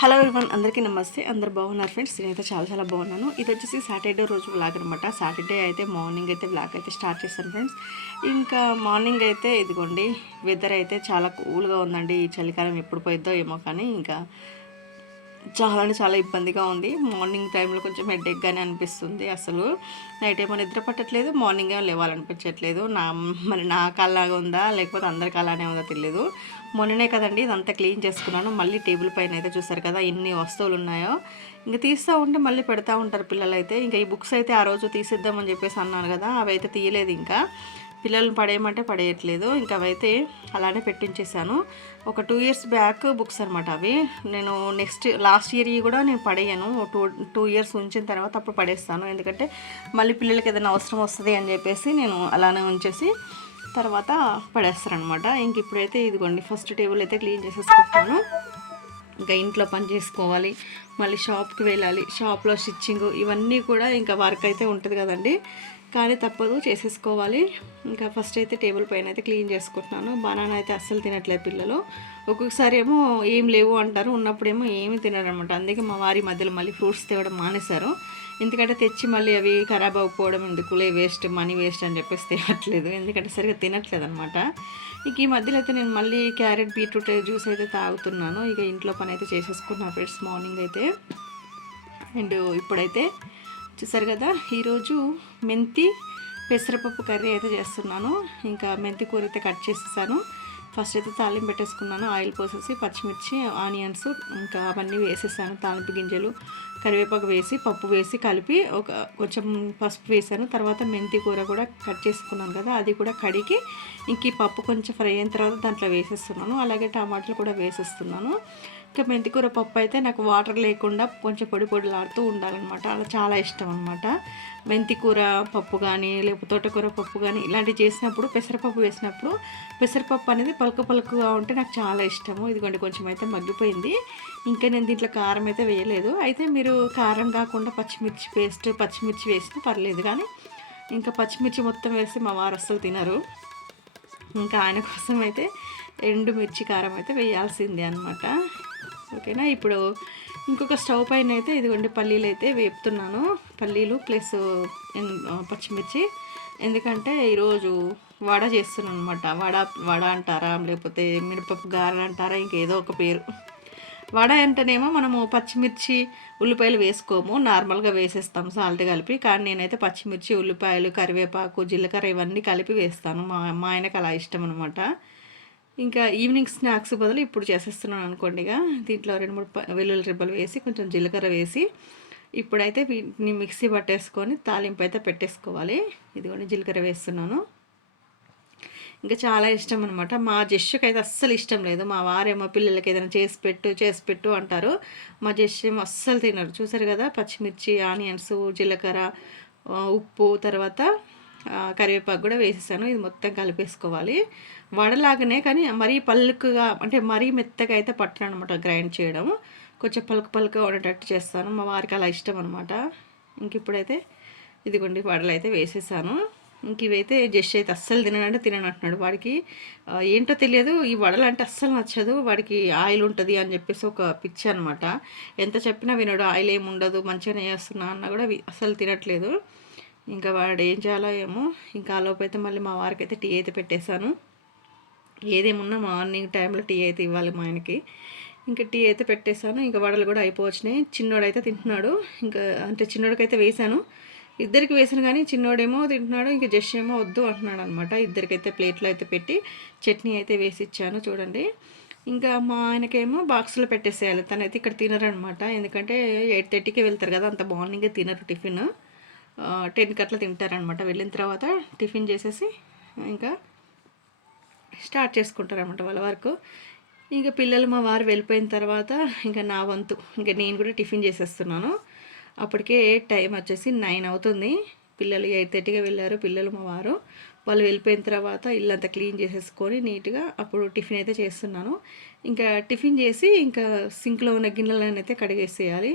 Hello everyone అందరికీ నమస్తే. అందరు బాగున్నారు ఫ్రెండ్స్ నేనైతే చాలా చాలా బాగున్నాను. ఇది వచ్చేసి సాటర్డే రోజు బ్లాగ్ అనమాట సాటర్డే అయితే మార్నింగ్ అయితే బ్లాగ్ అయితే స్టార్ట్ చేస్తాను ఫ్రెండ్స్ ఇంకా మార్నింగ్ అయితే ఇదిగోండి వెదర్ అయితే చాలా కూల్గా ఉందండి. ఈ చలికాలం ఎప్పుడు పోయిద్దో ఏమో కానీ ఇంకా చాలా అంటే చాలా ఇబ్బందిగా ఉంది. మార్నింగ్ టైంలో కొంచెం హెడ్ఏక్గానే అనిపిస్తుంది అసలు. నైట్ ఏమో నిద్ర పట్టట్లేదు మార్నింగ్ ఏమో లేవాలనిపించట్లేదు. నా మరి నాకు అలాగా ఉందా లేకపోతే అందరికి అలానే ఉందా తెలియదు మొన్ననే కదండి ఇదంతా క్లీన్ చేసుకున్నాను. మళ్ళీ టేబుల్ పైన అయితే చూసారు కదా ఎన్ని వస్తువులు ఉన్నాయో. ఇంకా తీస్తూ ఉంటే మళ్ళీ పెడతా ఉంటారు పిల్లలు అయితే ఇంకా ఈ బుక్స్ అయితే ఆ రోజు తీసిద్దామని చెప్పేసి అన్నాను కదా అవి అయితే తీయలేదు ఇంకా. పిల్లల్ని పడేయమంటే పడేయట్లేదు. ఇంకా అవైతే అలానే పెట్టించేసాను ఒక టూ ఇయర్స్ బ్యాక్ బుక్స్ అనమాట అవి. నేను నెక్స్ట్ లాస్ట్ ఇయర్ కూడా నేను పడేయను. టూ టూ ఇయర్స్ ఉంచిన తర్వాత అప్పుడు పడేస్తాను. ఎందుకంటే మళ్ళీ పిల్లలకి ఏదైనా అవసరం వస్తుంది అని చెప్పేసి నేను అలానే ఉంచేసి తర్వాత పడేస్తారనమాట ఇంక ఇప్పుడైతే ఇదిగోండి ఫస్ట్ టేబుల్ అయితే క్లీన్ చేసేసుకుంటాను ఇంకా ఇంట్లో పని చేసుకోవాలి మళ్ళీ షాప్కి వెళ్ళాలి షాప్లో స్టిచ్చింగ్ ఇవన్నీ కూడా ఇంకా వర్క్ అయితే ఉంటుంది కదండి. కానీ తప్పదు చేసేసుకోవాలి. ఇంకా ఫస్ట్ అయితే టేబుల్ పైన అయితే క్లీన్ చేసుకుంటున్నాను. బనానా అయితే అస్సలు తినట్లేదు పిల్లలు. ఒక్కొక్కసారి ఏమో ఏం లేవు అంటారు. ఉన్నప్పుడేమో ఏమీ తినరు అనమాట అందుకే మా వారి మధ్యలో మళ్ళీ ఫ్రూట్స్ తేవడం మానేశారు. ఎందుకంటే తెచ్చి మళ్ళీ అవి ఖరాబ్ అవ్వకపోవడం ఎందుకులే వేస్ట్ మనీ వేస్ట్ అని చెప్పేసి తినట్లేదు ఎందుకంటే సరిగ్గా తినట్లేదు అనమాట ఇక ఈ మధ్యలో అయితే నేను మళ్ళీ క్యారెట్ బీట్రూట్ జ్యూస్ అయితే తాగుతున్నాను. ఇక ఇంట్లో పని అయితే చేసేసుకున్నాను ఫ్రెండ్స్ మార్నింగ్ అయితే. అండ్ ఇప్పుడైతే చూసారు కదా? ఈరోజు మెంతి పెసరపప్పు కర్రీ అయితే చేస్తున్నాను. ఇంకా మెంతి కూర అయితే కట్ చేసేసాను. ఫస్ట్ అయితే తాలింపు పెట్టేసుకున్నాను. ఆయిల్ పోసేసి పచ్చిమిర్చి ఆనియన్స్ ఇంకా అవన్నీ వేసేసాను. తాలింపు గింజలు కరివేపాకు వేసి పప్పు వేసి కలిపి ఒక కొంచెం పసుపు వేసాను. తర్వాత మెంతి కూర కూడా కట్ చేసుకున్నాను కదా అది కూడా కడిగి ఇంక ఈ పప్పు కొంచెం ఫ్రై అయిన తర్వాత దాంట్లో వేసేస్తున్నాను. అలాగే టమాటాలు కూడా వేసేస్తున్నాను. ఇంకా మెంతికూర పప్పు అయితే నాకు వాటర్ లేకుండా కొంచెం పొడి పొడిలాడుతూ ఉండాలన్నమాట. అలా చాలా ఇష్టం అనమాట మెంతికూర పప్పు కానీ లేకపోతే తోటకూర పప్పు కానీ ఇలాంటివి చేసినప్పుడు పెసరపప్పు వేసినప్పుడు పెసరపప్పు అనేది పలుకు పలుకుగా ఉంటే నాకు చాలా ఇష్టము. ఇదిగోండి కొంచెం అయితే మగ్గిపోయింది. ఇంకా నేను దీంట్లో కారం అయితే వేయలేదు. అయితే మీరు కారం కాకుండా పచ్చిమిర్చి పేస్ట్ పచ్చిమిర్చి వేసినా పర్లేదు కానీ ఇంకా పచ్చిమిర్చి మొత్తం వేసి మా వారు అస్సలు తినరు. ఇంకా ఆయన కోసం అయితే ఎండు మిర్చి కారం అయితే వేయాల్సిందే అనమాట ఓకేనా? ఇప్పుడు ఇంకొక స్టవ్ పైన అయితే ఇదిగోండి పల్లీలు అయితే వేపుతున్నాను. పల్లీలు ప్లస్ పచ్చిమిర్చి. ఎందుకంటే ఈరోజు వడ చేస్తున్నాను అనమాట వడ వడ అంటారా? లేకపోతే మినపప్పు గారెలు అంటారా? ఇంకేదో ఒక పేరు. వడ అంటేనేమో మనము పచ్చిమిర్చి ఉల్లిపాయలు వేసుకోము. నార్మల్గా వేసేస్తాం సాల్ట్ కలిపి. కానీ నేనైతే పచ్చిమిర్చి ఉల్లిపాయలు కరివేపాకు జీలకర్ర ఇవన్నీ కలిపి వేస్తాను. మా మా ఆయనకు అలా ఇష్టం అనమాట ఇంకా ఈవినింగ్ స్నాక్స్ బదులు ఇప్పుడు చేసేస్తున్నాను అనుకోండి ఇక దీంట్లో రెండు మూడు వెల్లుల్లి రిబ్బలు వేసి కొంచెం జీలకర్ర వేసి ఇప్పుడైతే వీటిని మిక్సీ పట్టేసుకొని తాలింపు అయితే పెట్టేసుకోవాలి. ఇదిగోండి జీలకర్ర వేస్తున్నాను. ఇంకా చాలా ఇష్టం అనమాట మా జెష్కి అయితే అస్సలు ఇష్టం లేదు. మా వారేమో పిల్లలకి ఏదైనా చేసి పెట్టు చేసి పెట్టు అంటారు. మా జెష్ ఏమో అస్సలు తినరు. చూసారు కదా? పచ్చిమిర్చి ఆనియన్స్ జీలకర్ర ఉప్పు తర్వాత కరివేపాకు కూడా వేసేసాను. ఇది మొత్తం కలిపేసుకోవాలి. వడలాగానే కానీ మరీ పలుకుగా అంటే మరీ మెత్తగా అయితే పట్టను అనమాట గ్రైండ్ చేయడం కొంచెం పలుకు పలుకు ఉండేటట్టు చేస్తాను. మా వారికి అలా ఇష్టం అనమాట ఇంక ఇప్పుడైతే ఇదిగోండి వడలు అయితే వేసేసాను. ఇంక ఇవైతే జస్ట్ అయితే అస్సలు తిననంటే తిననంటున్నాడు వాడికి ఏంటో తెలియదు. ఈ వడలు అంటే అస్సలు నచ్చదు. వాడికి ఆయిల్ ఉంటుంది అని చెప్పేసి ఒక పిచ్చి అనమాట ఎంత చెప్పినా వినడు. ఆయిల్ ఏమి ఉండదు మంచిగానే చేస్తున్నా అన్న కూడా అస్సలు తినట్లేదు. ఇంకా వాడు ఏం చేయాలో ఏమో. ఇంకా ఆలోపు అయితే మళ్ళీ మా వారికి అయితే టీ అయితే పెట్టేశాను. ఏదేమున్నా మార్నింగ్ టైంలో టీ అయితే ఇవ్వాలి మా ఆయనకి. ఇంకా టీ అయితే పెట్టేశాను. ఇంకా వడలు కూడా అయిపోవచ్చినాయి. చిన్నోడు అయితే తింటున్నాడు. ఇంకా అంటే చిన్నోడికైతే వేశాను. ఇద్దరికి వేసాను కానీ చిన్నోడేమో తింటున్నాడు. ఇంకా జస్ట్ ఏమో వద్దు అంటున్నాడు అనమాట ఇద్దరికైతే ప్లేట్లో అయితే పెట్టి చట్నీ అయితే వేసి ఇచ్చాను. చూడండి. ఇంకా మా ఆయనకేమో బాక్స్లో పెట్టేసేయాలి. తనైతే ఇక్కడ తినరనమాట ఎందుకంటే ఎయిట్ థర్టీకి వెళ్తారు కదా అంత మార్నింగే తినరు టిఫిన్. టెన్కి అట్లా తింటారనమాట వెళ్ళిన తర్వాత టిఫిన్ చేసేసి ఇంకా స్టార్ట్ చేసుకుంటారనమాట వాళ్ళ వరకు. ఇంకా పిల్లలు మా వారు వెళ్ళిపోయిన తర్వాత ఇంకా నా వంతు ఇంకా నేను కూడా టిఫిన్ చేసేస్తున్నాను. అప్పటికే టైం వచ్చేసి నైన్ అవుతుంది. పిల్లలు ఎయిట్ థర్టీగా వెళ్ళారు పిల్లలు మా వారు. వాళ్ళు వెళ్ళిపోయిన తర్వాత ఇల్లంతా క్లీన్ చేసేసుకొని నీట్గా అప్పుడు టిఫిన్ అయితే చేస్తున్నాను. ఇంకా టిఫిన్ చేసి ఇంకా సింక్లో ఉన్న గిన్నెలను అయితే కడిగేసేయాలి.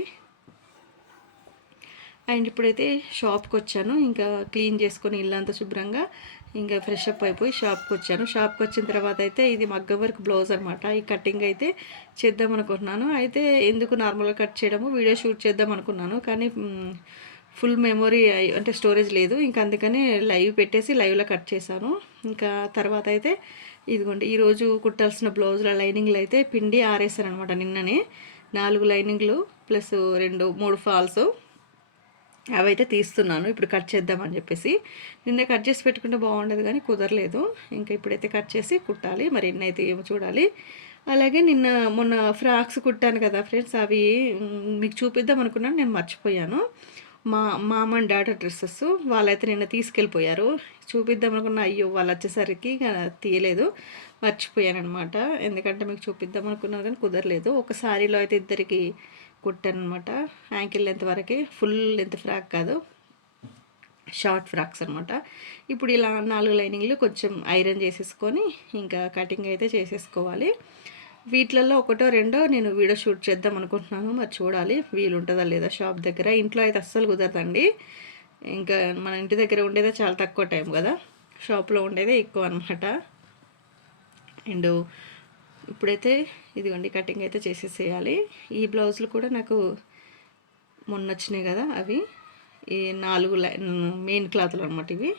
అండ్ ఇప్పుడైతే షాప్కి వచ్చాను ఇంకా క్లీన్ చేసుకొని ఇల్లంతా శుభ్రంగా ఇంకా ఫ్రెష్ అప్ అయిపోయి షాప్కి వచ్చాను షాప్కి వచ్చిన తర్వాత అయితే ఇది మగ్గం వర్క్ బ్లౌజ్ అనమాట ఈ కటింగ్ అయితే చేద్దాం అనుకుంటున్నాను. అయితే ఎందుకు నార్మల్గా కట్ చేయడము? వీడియో షూట్ చేద్దాం అనుకున్నాను. కానీ ఫుల్ మెమొరీ అంటే స్టోరేజ్ లేదు. ఇంకా అందుకని లైవ్ పెట్టేసి లైవ్లో కట్ చేశాను. ఇంకా తర్వాత అయితే ఇదిగోండి ఈరోజు కుట్టాల్సిన బ్లౌజుల లైనింగ్లు అయితే పిండి ఆరేసాను అనమాట నిన్ననే. నాలుగు లైనింగ్లు ప్లస్ రెండు మూడు ఫాల్స్. అవైతే తీస్తున్నాను. ఇప్పుడు కట్ చేద్దామని చెప్పేసి. నిన్న కట్ చేసి పెట్టుకుంటే బాగుండదు కానీ కుదరలేదు. ఇంకా ఇప్పుడైతే కట్ చేసి కుట్టాలి. మరి ఎన్నైతే ఏమో చూడాలి. అలాగే నిన్న మొన్న ఫ్రాక్స్ కుట్టాను కదా ఫ్రెండ్స్. అవి మీకు చూపిద్దాం అనుకున్నాను. నేను మర్చిపోయాను. మా మామ అండ్ డాటర్ డ్రెస్సెస్ వాళ్ళైతే నిన్న తీసుకెళ్ళిపోయారు. చూపిద్దాం అనుకున్న. అయ్యో వాళ్ళు వచ్చేసరికి తీయలేదు. మర్చిపోయాను అనమాట ఎందుకంటే మీకు చూపిద్దాం అనుకున్నాను కానీ కుదరలేదు. ఒక సారీలో అయితే ఇద్దరికి కుట్టాను అనమాట యాంకిల్ లెంత్ వరకే ఫుల్ లెంత్ ఫ్రాక్ కాదు. షార్ట్ ఫ్రాక్స్ అనమాట ఇప్పుడు ఇలా నాలుగు లైనింగ్లు కొంచెం ఐరన్ చేసేసుకొని ఇంకా కటింగ్ అయితే చేసేసుకోవాలి. వీటిలలో ఒకటో రెండో నేను వీడియో షూట్ చేద్దాం అనుకుంటున్నాను. మరి చూడాలి వీలు ఉంటుందా లేదా షాప్ దగ్గర. ఇంట్లో అయితే అస్సలు కుదరదండి. ఇంకా మన ఇంటి దగ్గర ఉండేదే చాలా తక్కువ టైం కదా. షాప్లో ఉండేదే ఎక్కువ అనమాట అండ్ ఇప్పుడైతే ఇదిగోండి కటింగ్ అయితే చేసేసేయాలి. ఈ బ్లౌజులు కూడా నాకు మొన్న వచ్చినాయి కదా అవి. ఈ నాలుగు లైన్ మెయిన్ క్లాత్లు అనమాట ఇవి.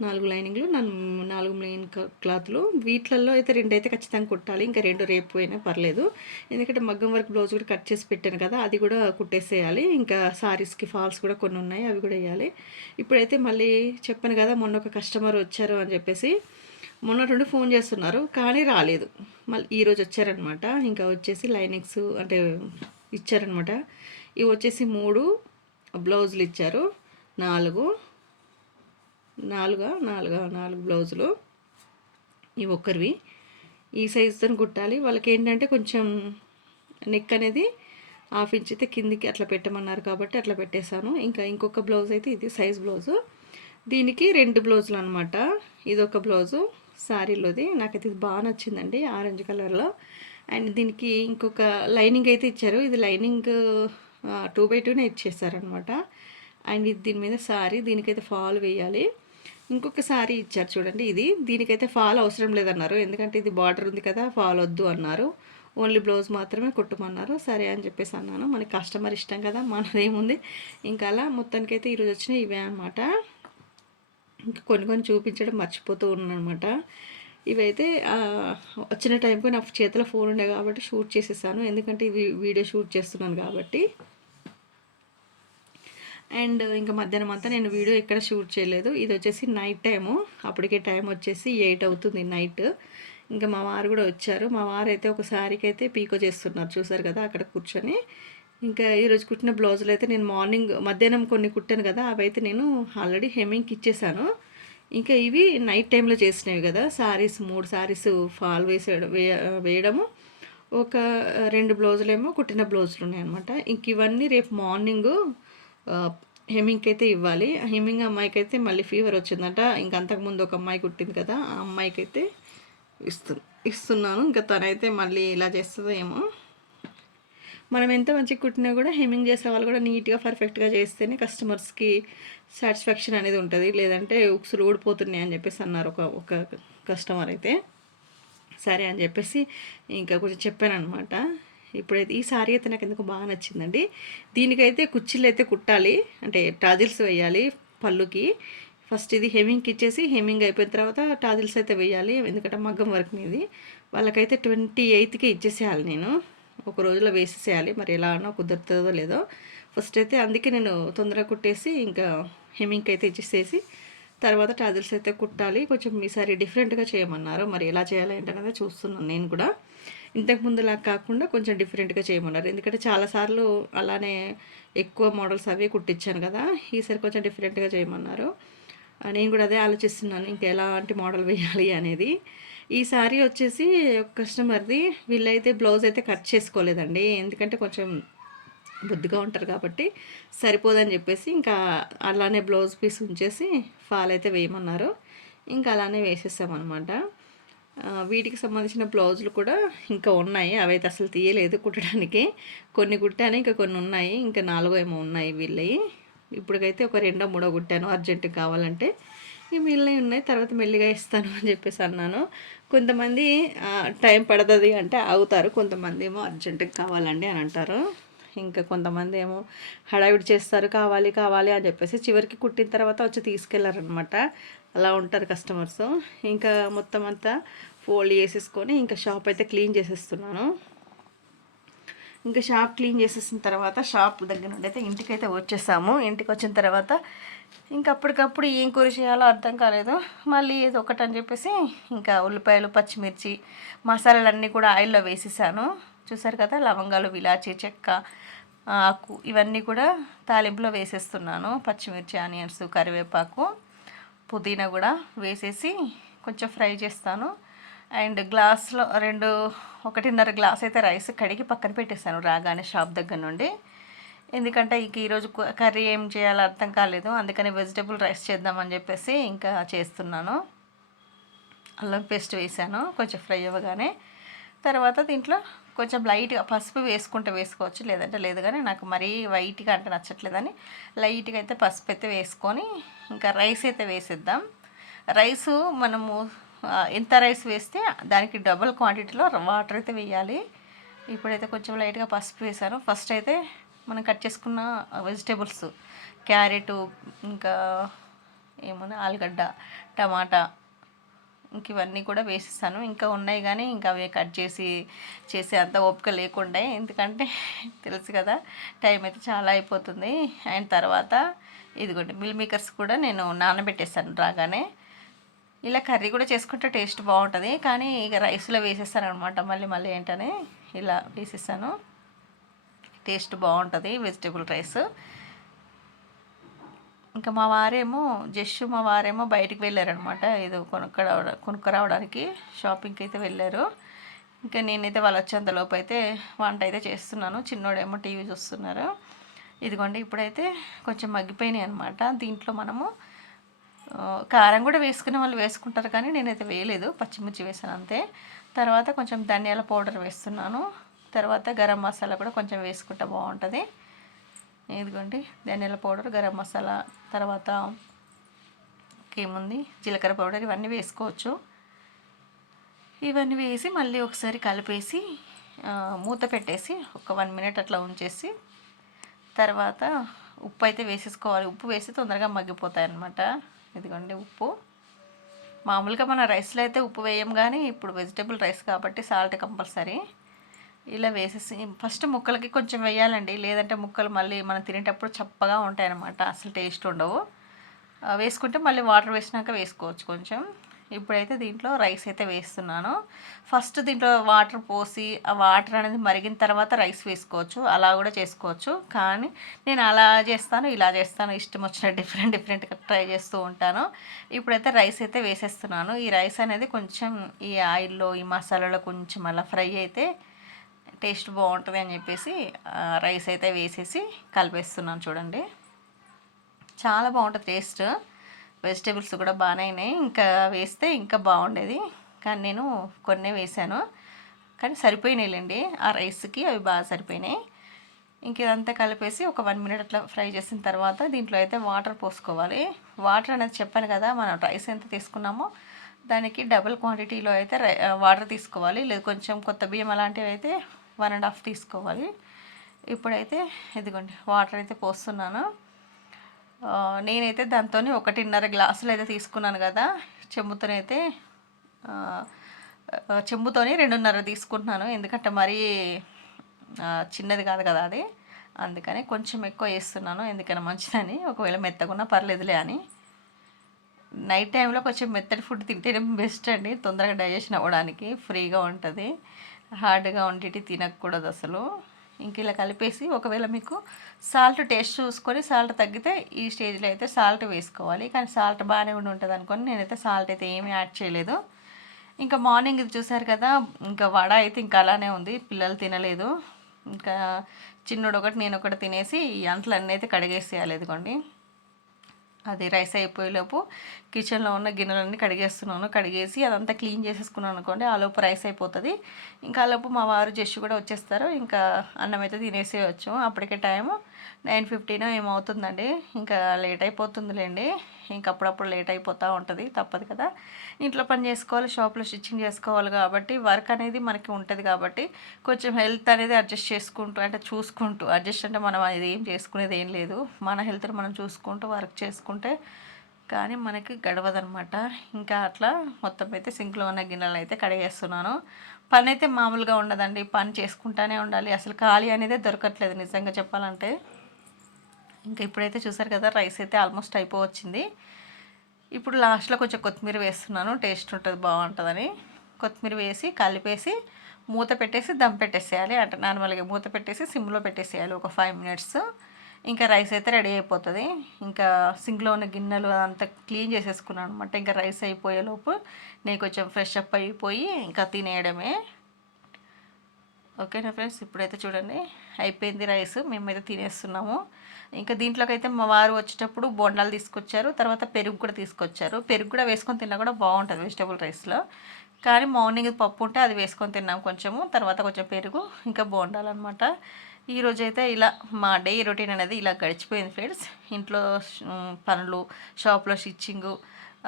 నాలుగు లైనింగ్లు నన్ను నాలుగు మెయిన్ క్లాత్లు వీటిలలో అయితే రెండు అయితే ఖచ్చితంగా కుట్టాలి. ఇంకా రెండు రేపు పోయినా పర్లేదు. ఎందుకంటే మగ్గం వర్క్ బ్లౌజ్ కూడా కట్ చేసి పెట్టాను కదా అది కూడా కుట్టేసేయాలి. ఇంకా సారీస్కి ఫాల్స్ కూడా కొన్ని ఉన్నాయి అవి కూడా వేయాలి. ఇప్పుడైతే మళ్ళీ చెప్పాను కదా మొన్న ఒక కస్టమర్ వచ్చారు అని చెప్పేసి మొన్నటి నుండి ఫోన్ చేస్తున్నారు కానీ రాలేదు. మళ్ళీ ఈరోజు వచ్చారనమాట. ఇంకా వచ్చేసి లైనింగ్స్ అంటే ఇచ్చారనమాట. ఇవి వచ్చేసి మూడు బ్లౌజులు ఇచ్చారు. నాలుగు నాలుగా నాలుగా నాలుగు బ్లౌజులు. ఇవి ఒక్కరివి. ఈ సైజుతో కుట్టాలి. వాళ్ళకి ఏంటంటే కొంచెం నెక్ అనేది హాఫ్ ఇంచ్ అయితే కిందికి అట్లా పెట్టమన్నారు కాబట్టి అట్లా పెట్టేశాను. ఇంకా ఇంకొక బ్లౌజ్ అయితే ఇది సైజ్ బ్లౌజు. దీనికి రెండు బ్లౌజులు అనమాట. ఇది ఒక బ్లౌజు శారీలోది నాకైతే ఇది బాగా నచ్చిందండి ఆరెంజ్ కలర్లో. అండ్ దీనికి ఇంకొక లైనింగ్ అయితే ఇచ్చారు. ఇది లైనింగ్ టూ బై టూనే ఇచ్చేసారనమాట అండ్ ఇది దీని మీద సారీ దీనికైతే ఫాల్ వేయాలి. ఇంకొక శారీ ఇచ్చారు చూడండి ఇది. దీనికైతే ఫాల్ అవసరం లేదన్నారు. ఎందుకంటే ఇది బార్డర్ ఉంది కదా ఫాల్ వద్దు అన్నారు. ఓన్లీ బ్లౌజ్ మాత్రమే కుట్టమన్నారు. సరే అని చెప్పేసి అన్నాను. మనకి కస్టమర్ ఇష్టం కదా మనదేముంది. ఇంకా అలా మొత్తానికైతే ఈరోజు వచ్చినాయి ఇవే అనమాట కొన్ని కొన్ని చూపించడం మర్చిపోతూ ఉన్నాను అనమాట ఇవైతే వచ్చిన టైంకి నా చేతిలో ఫోన్ ఉండే కాబట్టి షూట్ చేసేసాను. ఎందుకంటే ఇవి వీడియో షూట్ చేస్తున్నాను కాబట్టి. అండ్ ఇంకా మధ్యాహ్నం అంతా నేను వీడియో ఎక్కడ షూట్ చేయలేదు. ఇది వచ్చేసి నైట్ టైము. అప్పటికే టైం వచ్చేసి ఎయిట్ అవుతుంది నైట్. ఇంకా మా వారు కూడా వచ్చారు. మా వారు అయితే ఒక శారీకి అయితే పీకో చేస్తున్నారు. చూసారు కదా అక్కడ కూర్చొని. ఇంకా ఈరోజు కుట్టిన బ్లౌజులు అయితే నేను మార్నింగ్ మధ్యాహ్నం కొన్ని కుట్టాను కదా అవి అయితే నేను ఆల్రెడీ హెమ్మింగ్కి ఇచ్చేసాను. ఇంకా ఇవి నైట్ టైంలో చేసినవి కదా శారీస్ మూడు శారీస్ ఫాల్ వేసేయడం వేయ- వేయడము. ఒక రెండు బ్లౌజులేమో కుట్టిన బ్లౌజులు ఉన్నాయన్నమాట. ఇంక ఇవన్నీ రేపు మార్నింగ్ హెమ్మింగ్కి అయితే ఇవ్వాలి. హెమ్మింగ్ అమ్మాయికి అయితే మళ్ళీ ఫీవర్ వచ్చిందంట. ఇంక అంతకుముందు ఒక అమ్మాయి కుట్టింది కదా ఆ అమ్మాయికి అయితే ఇస్తు ఇస్తున్నాను. ఇంకా తనైతే మళ్ళీ ఇలా చేస్తుందో ఏమో. మనం ఎంత మంచిగా కుట్టినా కూడా హెమ్మింగ్ చేసే వాళ్ళు కూడా నీట్గా పర్ఫెక్ట్గా చేస్తేనే కస్టమర్స్కి సాటిస్ఫాక్షన్ అనేది ఉంటుంది. లేదంటే ఉక్సులు ఊడిపోతున్నాయి అని చెప్పేసి అన్నారు ఒక ఒక కస్టమర్ అయితే. సరే అని చెప్పేసి ఇంకా కొంచెం చెప్పాను అనమాట ఇప్పుడైతే ఈ సారీ అయితే నాకు ఎందుకు బాగా నచ్చిందండి. దీనికైతే కుచ్చిళ్ళు అయితే కుట్టాలి. అంటే టాజిల్స్ వేయాలి పళ్ళుకి. ఫస్ట్ ఇది హెమింగ్కి ఇచ్చేసి హెమింగ్ అయిపోయిన తర్వాత టాజిల్స్ అయితే వేయాలి. ఎందుకంటే మగ్గం వర్క్ మీది. వాళ్ళకైతే ట్వంటీ ఎయిత్కి ఇచ్చేసేయాలి నేను. ఒక రోజులో వేసేసేయాలి. మరి ఎలా అన్నా కుదురుతుందో లేదో. ఫస్ట్ అయితే అందుకే నేను తొందరగా కుట్టేసి ఇంకా హెమ్మింగ్ అయితే ఇచ్చేసేసి తర్వాత టాజిల్స్ అయితే కుట్టాలి. కొంచెం ఈసారి డిఫరెంట్గా చేయమన్నారు. మరి ఎలా చేయాలి ఏంటనేది చూస్తున్నాను నేను కూడా. ఇంతకుముందులా కాకుండా కొంచెం డిఫరెంట్గా చేయమన్నారు. ఎందుకంటే చాలాసార్లు అలానే ఎక్కువ మోడల్స్ అవి కుట్టించాను కదా. ఈసారి కొంచెం డిఫరెంట్గా చేయమన్నారు. నేను కూడా అదే ఆలోచిస్తున్నాను. ఇంకా ఎలాంటి మోడల్ వేయాలి అనేది. ఈ సారీ వచ్చేసి కస్టమర్ది వీళ్ళైతే బ్లౌజ్ అయితే కట్ చేసుకోలేదండి. ఎందుకంటే కొంచెం బుద్ధిగా ఉంటారు కాబట్టి సరిపోదని చెప్పేసి ఇంకా అలానే బ్లౌజ్ పీస్ ఉంచేసి ఫాల్ అయితే వేయమన్నారు. ఇంకా అలానే వేసేసామన్నమాట. వీటికి సంబంధించిన బ్లౌజులు కూడా ఇంకా ఉన్నాయి. అవైతే అసలు తీయలేదు కుట్టడానికి. కొన్ని కుట్టాను ఇంకా కొన్ని ఉన్నాయి. ఇంకా నాలుగో ఏమో ఉన్నాయి వీళ్ళవి ఇప్పటికైతే ఒక రెండో మూడో కుట్టాను. అర్జెంటుగా కావాలంటే. ఈ మిగిలినవి ఉన్నాయి. తర్వాత మెల్లిగా ఇస్తాను అని చెప్పేసి అన్నాను. కొంతమంది టైం పడుతుంది అంటే ఆగుతారు. కొంతమంది ఏమో అర్జెంటుగా కావాలండి అని అంటారు. ఇంకా కొంతమంది ఏమో హడావిడి చేస్తారు. కావాలి కావాలి అని చెప్పేసి చివరికి కుట్టిన తర్వాత వచ్చి తీసుకెళ్ళారనమాట అలా ఉంటారు కస్టమర్స్. ఇంకా మొత్తం అంతా ఫోల్డ్ చేసేసుకొని ఇంకా షాప్ అయితే క్లీన్ చేసేస్తున్నాను. ఇంకా షాప్ క్లీన్ చేసేసిన తర్వాత షాప్ దగ్గర నుండి అయితే ఇంటికి అయితే వచ్చేసాము. ఇంటికి వచ్చిన తర్వాత ఇంకా అప్పటికప్పుడు ఏం కూర చేయాలో అర్థం కాలేదు. మళ్ళీ ఇది ఒకటని చెప్పేసి ఇంకా ఉల్లిపాయలు పచ్చిమిర్చి మసాలాలన్నీ కూడా ఆయిల్లో వేసేసాను. చూసారు కదా లవంగాలు విలాచి చెక్క ఆకు ఇవన్నీ కూడా తాలింపులో వేసేస్తున్నాను. పచ్చిమిర్చి ఆనియన్స్ కరివేపాకు పుదీనా కూడా వేసేసి కొంచెం ఫ్రై చేస్తాను. అండ్ గ్లాస్లో రెండు ఒకటిన్నర గ్లాస్ అయితే రైస్ కడిగి పక్కన పెట్టేశాను రాగానే షాప్ దగ్గర నుండి. ఎందుకంటే ఇంక ఈరోజు కర్రీ ఏం చేయాలో అర్థం కాలేదు. అందుకని వెజిటబుల్ రైస్ చేద్దామని చెప్పేసి ఇంకా చేస్తున్నాను. అల్లం పేస్ట్ వేసాను కొంచెం ఫ్రై అవ్వగానే. తర్వాత దీంట్లో కొంచెం లైట్గా పసుపు వేసుకుంటే వేసుకోవచ్చు లేదంటే లేదు కానీ నాకు మరీ వైట్గా అంటే నచ్చట్లేదని లైట్గా అయితే పసుపు అయితే వేసుకొని ఇంకా రైస్ అయితే వేసేద్దాం. రైసు మనము ఎంత రైస్ వేస్తే దానికి డబుల్ క్వాంటిటీలో వాటర్ అయితే వేయాలి. ఇప్పుడైతే కొంచెం లైట్గా పసుపు వేసాను ఫస్ట్ అయితే మనం కట్ చేసుకున్న వెజిటేబుల్స్ క్యారెట్ ఇంకా ఏమన్నా ఆలుగడ్డ టమాటా ఇంక ఇవన్నీ కూడా వేసేసాను. ఇంకా ఉన్నాయి కానీ ఇంకా అవి కట్ చేసి చేసే అంత ఓపిక లేకుండా. ఎందుకంటే తెలుసు కదా టైం అయితే చాలా అయిపోతుంది. అండ్ తర్వాత ఇదిగోండి మిల్ మేకర్స్ కూడా నేను నానబెట్టేస్తాను రాగానే. ఇలా కర్రీ కూడా చేసుకుంటే టేస్ట్ బాగుంటుంది. కానీ ఇక రైస్లో వేసేస్తాను అనమాట మళ్ళీ మళ్ళీ ఏంటని ఇలా వేసేసాను టేస్ట్ బాగుంటుంది వెజిటేబుల్ రైస్. ఇంకా మా వారేమో జస్ట్ మా వారేమో బయటికి వెళ్ళారనమాట ఏదో కొనుక్క కొనుక్క రావడానికి షాపింగ్కి అయితే వెళ్ళారు. ఇంకా నేనైతే వాళ్ళు వచ్చేంతలోపు అయితే వంట అయితే చేస్తున్నాను. చిన్నోడేమో టీవీ చూస్తున్నారు. ఇదిగోండి ఇప్పుడైతే కొంచెం మగ్గిపోయినాయి అనమాట దీంట్లో మనము కారం కూడా వేసుకునే వాళ్ళు వేసుకుంటారు కానీ నేనైతే వేయలేదు పచ్చిమిర్చి వేసాను అంతే. తర్వాత కొంచెం ధనియాల పౌడర్ వేస్తున్నాను. తర్వాత గరం మసాలా కూడా కొంచెం వేసుకుంటే బాగుంటుంది. ఇదిగోండి ధనియాల పౌడర్ గరం మసాలా తర్వాత ఇంకేముంది? జీలకర్ర పౌడర్ ఇవన్నీ వేసుకోవచ్చు. ఇవన్నీ వేసి మళ్ళీ ఒకసారి కలిపేసి మూత పెట్టేసి ఒక వన్ మినిట్ అట్లా ఉంచేసి తర్వాత ఉప్పు అయితే వేసేసుకోవాలి. ఉప్పు వేసి తొందరగా మగ్గిపోతాయి అన్నమాట ఇదిగోండి ఉప్పు. మామూలుగా మన రైస్లో అయితే ఉప్పు వేయం కానీ ఇప్పుడు వెజిటేబుల్ రైస్ కాబట్టి సాల్ట్ కంపల్సరీ. ఇలా వేసేసి ఫస్ట్ ముక్కలకి కొంచెం వేయాలండి. లేదంటే ముక్కలు మళ్ళీ మనం తినేటప్పుడు చప్పగా ఉంటాయి అన్నమాట అసలు టేస్ట్ ఉండవు. వేసుకుంటే మళ్ళీ వాటర్ వేసినాక వేసుకోవచ్చు కొంచెం. ఇప్పుడైతే దీంట్లో రైస్ అయితే వేస్తున్నాను. ఫస్ట్ దీంట్లో వాటర్ పోసి ఆ వాటర్ అనేది మరిగిన తర్వాత రైస్ వేసుకోవచ్చు. అలా కూడా చేసుకోవచ్చు. కానీ నేను అలా చేస్తాను ఇలా చేస్తాను. ఇష్టం వచ్చిన డిఫరెంట్ డిఫరెంట్గా ట్రై చేస్తూ ఉంటాను. ఇప్పుడైతే రైస్ అయితే వేసేస్తున్నాను. ఈ రైస్ అనేది కొంచెం ఈ ఆయిల్లో ఈ మసాలాలో కొంచెం అలా ఫ్రై అయితే టేస్ట్ బాగుంటుంది అని చెప్పేసి రైస్ అయితే వేసేసి కలిపేస్తున్నాను చూడండి. చాలా బాగుంటుంది టేస్ట్. వెజిటేబుల్స్ కూడా బాగానే అయినాయి. ఇంకా వేస్తే ఇంకా బాగుండేది. కానీ నేను కొన్నే వేశాను. కానీ సరిపోయినాయిలేండి. ఆ రైస్కి అవి బాగా సరిపోయినాయి. ఇంక ఇదంతా కలిపేసి ఒక వన్ మినిట్ అట్లా ఫ్రై చేసిన తర్వాత దీంట్లో అయితే వాటర్ పోసుకోవాలి. వాటర్ అనేది చెప్పాను కదా మనం రైస్ ఎంత తీసుకున్నామో దానికి డబుల్ క్వాంటిటీలో అయితే వాటర్ తీసుకోవాలి. లేదు కొంచెం కొత్త బియ్యం అలాంటివి అయితే వన్ అండ్ హాఫ్ తీసుకోవాలి. ఇప్పుడైతే ఇదిగోండి వాటర్ అయితే పోస్తున్నాను. నేనైతే దాంతో ఒకటిన్నర గ్లాసులు అయితే తీసుకున్నాను కదా చెంబుతోనైతే చెంబుతోనే చెంబుతోని రెండున్నర తీసుకుంటున్నాను. ఎందుకంటే మరీ చిన్నది కాదు కదా అది. అందుకని కొంచెం ఎక్కువ వేస్తున్నాను. ఎందుకని మంచిదని. ఒకవేళ మెత్తకున్నా పర్లేదులే అని. నైట్ టైంలో కొంచెం మెత్తటి ఫుడ్ తింటేనే బెస్ట్ అండి. తొందరగా డైజెషన్ అవ్వడానికి. ఫ్రీగా ఉంటుంది. హార్డ్గా ఉండేటి తినకూడదు అసలు. ఇంక ఇలా కలిపేసి ఒకవేళ మీకు సాల్ట్ టేస్ట్ చూసుకొని సాల్ట్ తగ్గితే ఈ స్టేజ్లో అయితే సాల్ట్ వేసుకోవాలి. కానీ సాల్ట్ బాగానే ఉండి ఉంటుంది అనుకొని నేనైతే సాల్ట్ అయితే ఏమీ యాడ్ చేయలేదు. ఇంకా మార్నింగ్ ఇది చూసారు కదా ఇంకా వడ అయితే ఇంకా అలానే ఉంది. పిల్లలు తినలేదు. ఇంకా చిన్నోడు ఒకటి నేను ఒకటి తినేసి ఈ అంట్లన్నీ అయితే కడిగేసేయాలి ఇదిగోండి. అది రైస్ అయిపోయేలోపు కిచెన్లో ఉన్న గిన్నెలన్నీ కడిగేస్తున్నాను. కడిగేసి అదంతా క్లీన్ చేసేసుకున్నాను అనుకోండి ఆలోపు రైస్ అయిపోతుంది. ఇంకా ఆలోపు మా వారు జస్ట్ కూడా వచ్చేస్తారు. ఇంకా అన్నం అయితే తినేసేయచ్చు. అప్పటికే టైము నైన్ ఫిఫ్టీన్ ఏమవుతుందండి ఇంకా లేట్ అయిపోతుందిలేండి. ఇంకా అప్పుడప్పుడు లేట్ అయిపోతూ ఉంటుంది. తప్పదు కదా. ఇంట్లో పని చేసుకోవాలి షాప్లో స్టిచ్చింగ్ చేసుకోవాలి కాబట్టి వర్క్ అనేది మనకి ఉంటుంది కాబట్టి కొంచెం హెల్త్ అనేది అడ్జస్ట్ చేసుకుంటూ అంటే చూసుకుంటూ అడ్జస్ట్ అంటే మనం అది ఏం చేసుకునేది ఏం లేదు. మన హెల్త్ని మనం చూసుకుంటూ వర్క్ చేసుకుంటే కానీ మనకి గడవదనమాట ఇంకా అట్లా మొత్తం అయితే సింక్లో ఉన్న గిన్నెలు అయితే కడిగేస్తున్నాను. పని అయితే మామూలుగా ఉండదండి. పని చేసుకుంటానే ఉండాలి. అసలు ఖాళీ అనేది దొరకట్లేదు నిజంగా చెప్పాలంటే. ఇంకా ఇప్పుడైతే చూసారు కదా రైస్ అయితే ఆల్మోస్ట్ అయిపోవచ్చింది. ఇప్పుడు లాస్ట్లో కొంచెం కొత్తిమీర వేస్తున్నాను. టేస్ట్ ఉంటుంది బాగుంటుందని. కొత్తిమీర వేసి కలిపేసి మూత పెట్టేసి దమ్ పెట్టేసేయాలి. అంటే నార్మల్గా మూత పెట్టేసి సిమ్లో పెట్టేసేయాలి ఒక ఫైవ్ మినిట్స్. ఇంకా రైస్ అయితే రెడీ అయిపోతుంది. ఇంకా సింక్లో ఉన్న గిన్నెలు అదంతా క్లీన్ చేసేసుకున్నాను అనమాట ఇంకా రైస్ అయిపోయేలోపు నేను కొంచెం ఫ్రెష్ అప్ అయిపోయి ఇంకా తినేయడమే. ఓకేనా ఫ్రెండ్స్? ఇప్పుడైతే చూడండి. అయిపోయింది రైస్. మేమైతే తినేస్తున్నాము. ఇంకా దీంట్లోకి అయితే మా వారు వచ్చేటప్పుడు బొండాలు తీసుకొచ్చారు. తర్వాత పెరుగు కూడా తీసుకొచ్చారు. పెరుగు కూడా వేసుకొని తిన్నా కూడా బాగుంటుంది వెజిటబుల్ రైస్లో. కానీ మార్నింగ్ పప్పు ఉంటే అది వేసుకొని తిన్నాం కొంచెము. తర్వాత కొంచెం పెరుగు ఇంకా బోండాలన్నమాట ఈరోజు అయితే ఇలా మా డే రొటీన్ అనేది ఇలా గడిచిపోయింది ఫ్రెండ్స్. ఇంట్లో పనులు షాప్లో స్టిచ్చింగు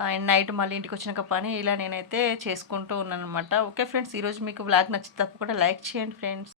అండ్ నైట్ మళ్ళీ ఇంటికి వచ్చినాక పని ఇలా నేనైతే చేసుకుంటూ ఉన్నాను అనమాట ఓకే ఫ్రెండ్స్ ఈరోజు మీకు బ్లాగ్ నచ్చితే తప్పకుండా లైక్ చేయండి ఫ్రెండ్స్.